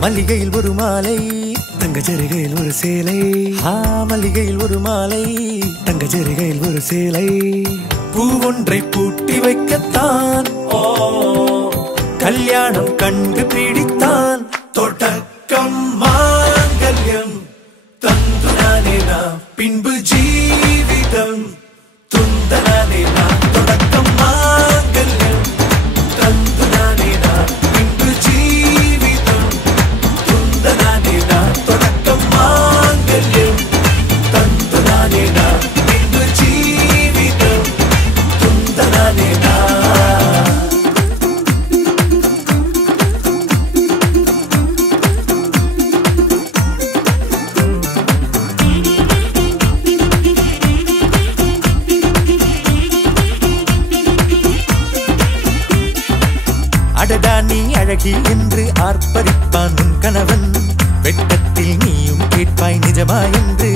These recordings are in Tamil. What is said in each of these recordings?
மல்லிகையில் ஒரு மாலை தங்க ஜரிகையில் ஒரு சேலை மல்லிகையில் ஒரு மாலை தங்க ஜரிகையில் ஒரு சேலை பூ ஒன்றை பூட்டி வைக்கத்தான் கல்யாணம் கண்டு பிடித்தான் தொடக்கம் மாங்கல்யம் தந்து நானே நான் பின்பு ஜீவிதம் துந்த நானே நான் தொடக்கம் மாங்கல்யம் தந்து நானே நான் பின்பு ஜீவிதம் துந்த நானே நான் தொடக்கம் மாங்கல்யம் தந்து நானே நான் பின்பு ஜீவிதம் துந்த நானே நான் அடடா நீ அழகி என்று ஆர்ப்பரிப்பான் உன் கணவன் வெட்டத்தில் நீயும் கேட்பாய் நிஜமா என்று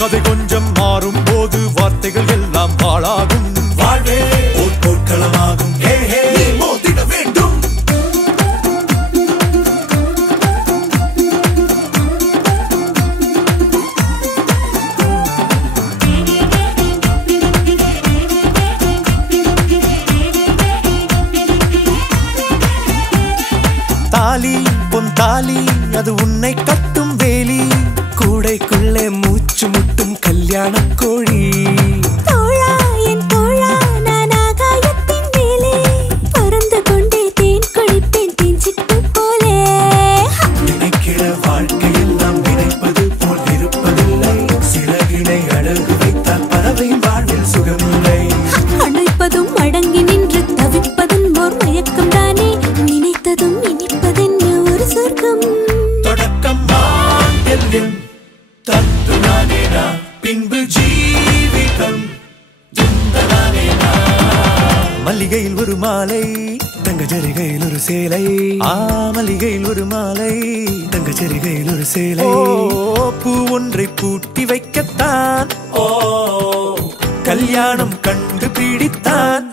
கதை கொஞ்சம் மாறும் போது வார்த்தைகள் எல்லாம் பாழாகும் வாழ்வே போர்க்களமாகும் மோதிட வேண்டும் தாலி பொன் தாலி அது உன்னை கட்டும் வேலி கூடைக்குள்ளே மூச்சு முட்டும் கல்யாண கோழி தோழா என் தோழா நான் ஆகாயத்தின் மேலே பறந்து கொண்டே தேன் குடிப்பேன் தேஞ்சிட்டு போலே நினைக்கிற வாழ்க்கையெல்லாம் நினைப்பது போல் இருப்பதில்லை சிறகினை அழகு வைத்தால் பறவையின் வாழ்வில் சுகமில்லை அணைப்பதும் அடங்கி நின்று தவிப்பதும் ஓர் மயக்கம் தானே நினைத்ததும் இனிப்பதென்ன ஒரு சொர்க்கம் தொடக்கம் மாங்கல்யம் தந்து நானே நான் பின்பு ஜீவிதம் துந்த நானே நான் மல்லிகையில் ஒரு மாலை தங்க ஜரிகையில் ஒரு சேலை மல்லிகையில் ஒரு மாலை தங்க ஜரிகையில் ஒரு சேலை பூ ஒன்றை பூட்டி வைக்கத்தான் கல்யாணம் கண்டு பிடித்தான்